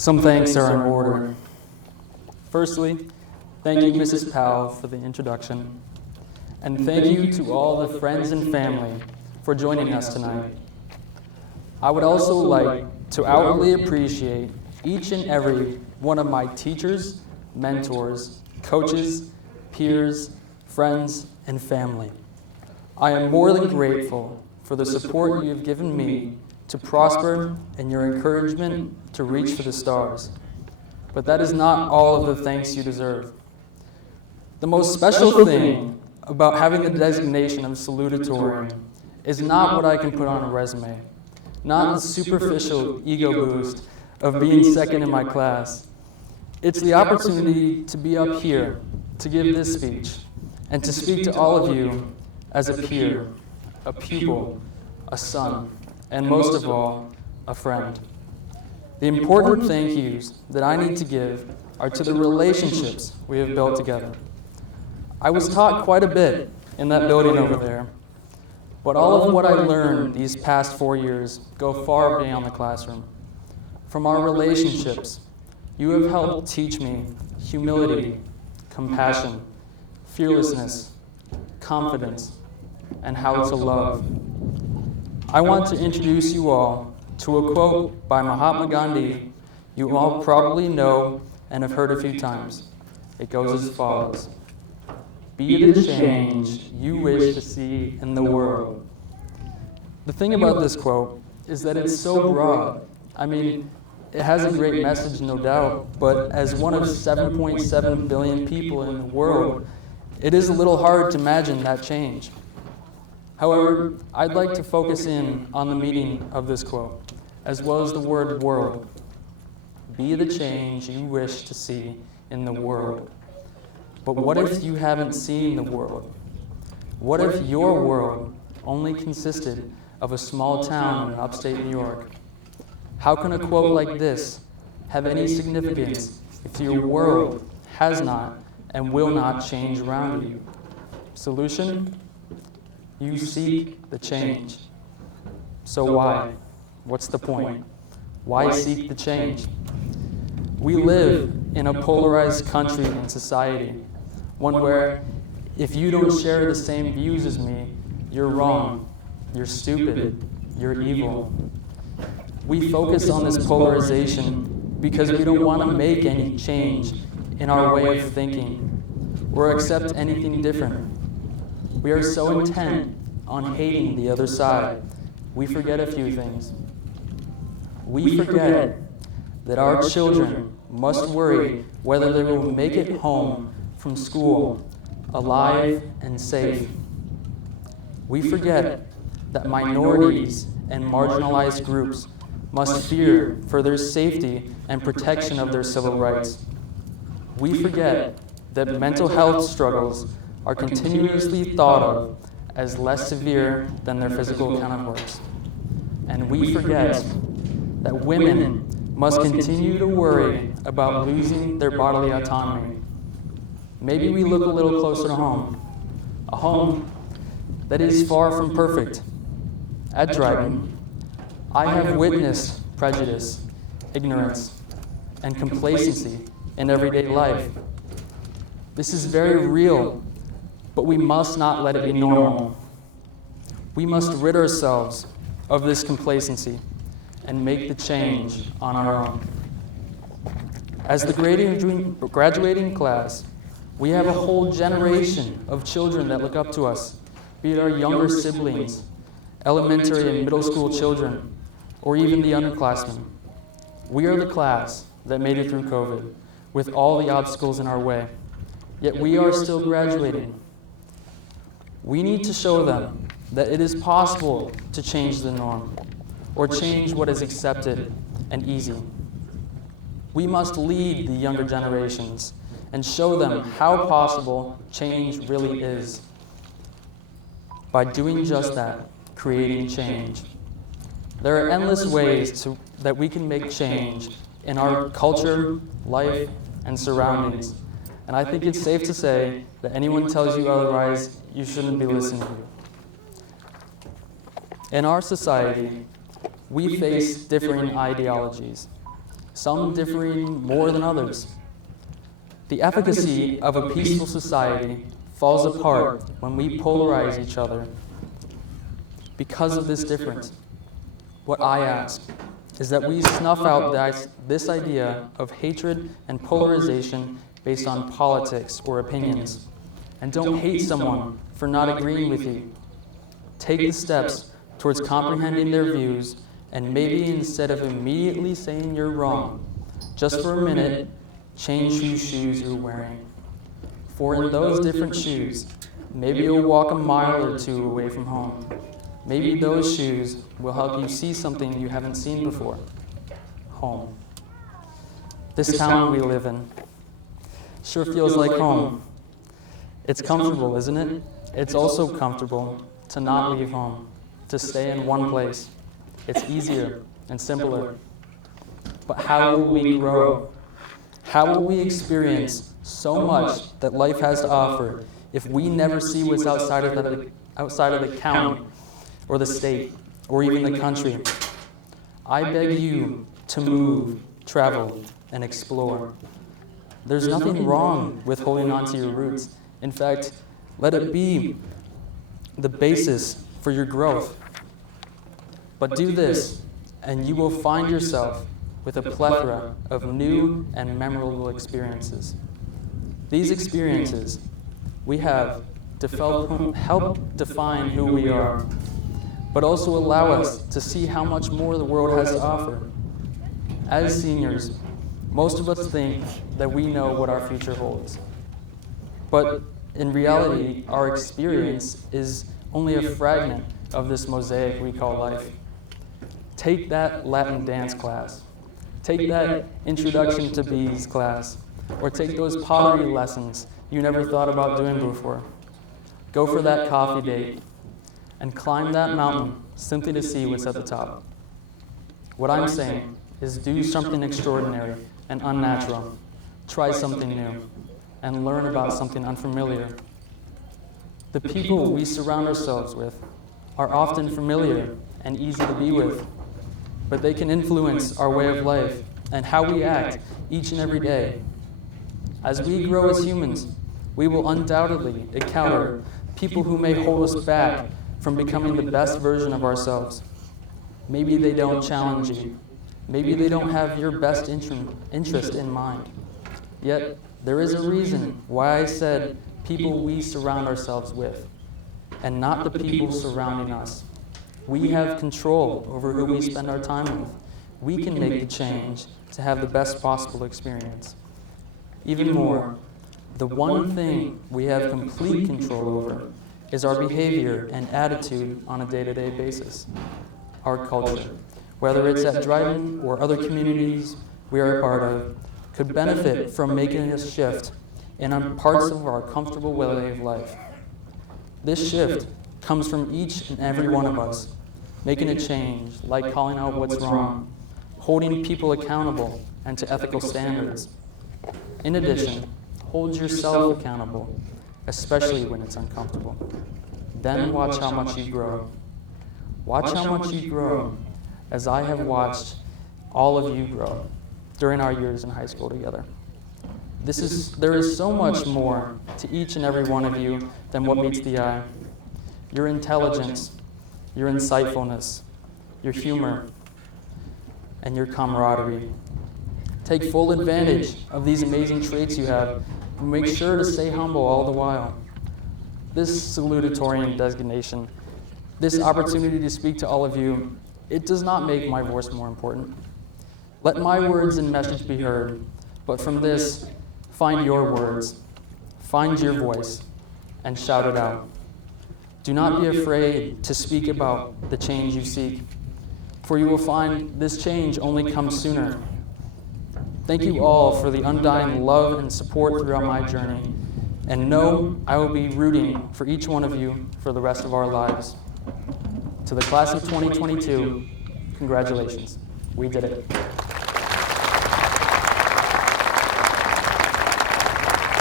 Some thanks are in order. Firstly, thank you, Mrs. Powell, for the introduction. And thank you to all the friends and family for joining us tonight. I would also like to outwardly appreciate each and every one of my teachers, mentors, coaches, peers, friends, and family. I am more than grateful for the support you have given me to prosper and your encouragement to reach for the stars. But that is not all of the thanks you deserve. The most special thing about having the designation of salutatorian is not what I can put on a resume, not the superficial ego boost of being second in my class. It's the opportunity to be up here, to give this speech, and to speak to all of you as a peer, a pupil, a son, and most of all, a friend. The important thank yous that I need to give are to the relationships we have built together. I was taught quite a bit in that building over there, but all of what I learned these past 4 years go far beyond the classroom. From our relationships, you have helped teach me humility, compassion, fearlessness, confidence, and how to love. I want to introduce you all to a quote by Mahatma Gandhi you all probably know and have heard a few times. It goes as follows: "Be the change you wish to see in the world." The thing about this quote is that it's so broad. I mean, it has a great message, no doubt, but as one of 7.7 billion people in the world, it is a little hard to imagine that change. However, I'd like to focus in on the meaning of this quote, as well as the word world. Be the change you wish to see in the world. But what if you haven't seen the world? What if your world only consisted of a small town in upstate New York? How can a quote like this have any significance if your world has not and will not change around you? Solution? You seek the change. So why? What's the point? Why seek the change? We live in a polarized country and society, one where if you don't share the same views as me, you're wrong, you're stupid, you're evil. We focus on this polarization because we don't want to make any change in our way of thinking or accept anything different. We are so intent on hating the other side, we forget a few things. We forget that our children must worry whether they will make it home from school alive and safe. We forget that minorities and marginalized groups must fear for their safety and protection of their civil rights. We forget that mental health struggles are continuously thought of as less severe than their physical counterparts. And we forget that women must continue to worry about losing their bodily autonomy. Maybe we look a little closer to home, a home that is far from perfect. At Dryden, I have witnessed prejudice, ignorance, and complacency in everyday life. This is very real, but we must not let it be normal. We must rid ourselves of this complacency and make the change on our own. As the graduating class, we have a whole generation of children that look up to us, be it our younger siblings, elementary and middle school children, or even the underclassmen. We are the class that made it through COVID with all the obstacles in our way, yet we are still graduating. We need to show them that it is possible to change the norm or change what is accepted and easy. We must lead the younger generations and show them how possible change really is. By doing just that, creating change. There are endless ways that we can make change in our culture, life, and surroundings. And I think it's safe to say that anyone tells you otherwise, you shouldn't be listening to. In our society, we face differing ideologies. some differing more than others. The efficacy of a peaceful society falls apart when we polarize each other. Because of this difference, what I ask is that we snuff out this idea of hatred and polarization based on politics or opinions, and don't hate someone for not agreeing with you. Take the steps towards comprehending their views, and maybe instead of immediately saying you're wrong, just for a minute, change whose shoes you're wearing. For in those different shoes, maybe you'll walk a mile or two away from home. Maybe those shoes will help you see something you haven't seen before. Home. This town we live in sure feels like home. It's comfortable, isn't it? It's also comfortable to not leave home, to stay in one place. It's easier and simpler. But how will we grow? How will we experience so much that life has to offer if we never see what's outside of the county or the state or even the country? I beg you to move, travel, and explore. There's nothing wrong with holding on to your roots. In fact, let it be the basis for your growth. But do this, and you will find yourself with a plethora of new and memorable experiences. These experiences we have to help define who we are, but also allow us to see how much more the world has to offer. As seniors, most of us think that we know what our future holds. But in reality, our experience is only a fragment of this mosaic we call life. Take that Latin dance class. Take that Introduction to Bees class. Or take those pottery lessons you never thought about doing before. Go for that coffee date and climb that mountain simply to see what's at the top. What I'm saying is do something extraordinary and unnatural. Try something new and learn about something unfamiliar. The people we surround ourselves with are often familiar and easy to be with, but they can influence our way of life and how we act each and every day. As we grow as humans, we will undoubtedly encounter people who may hold us back from becoming the best version of ourselves. Maybe they don't challenge you. Maybe they don't have your best interest in mind. Yet, there is a reason why I said people we surround ourselves with, and not the people surrounding us. We have control over who we spend our time with. We can make the change to have the best possible experience. Even more, the one thing we have complete control over is our behavior and attitude on a day-to-day basis. Our culture, whether it's at Dryden or other communities we are a part of, could benefit from making a shift in parts of our comfortable way of life. This shift comes from each and every one of us, making a change, like calling out what's wrong, holding people accountable and to ethical standards. In addition, hold yourself accountable, especially when it's uncomfortable. Then watch how much you grow. Watch how much you grow, as I have watched all of you grow during our years in high school together. There is so much more to each and every one of you than what meets the eye. Your intelligence, your insightfulness, your humor, and your camaraderie. Take full advantage of these amazing traits you have, but make sure to stay humble all the while. This salutatorian designation, this opportunity to speak to all of you, it does not make my voice more important. Let my words and message be heard, but from this, find your words, find your voice, and shout it out. Do not be afraid to speak about the change you seek, for you will find this change only comes sooner. Thank you all for the undying love and support throughout my journey, and know I will be rooting for each one of you for the rest of our lives. To the class of 2022, congratulations. We did it.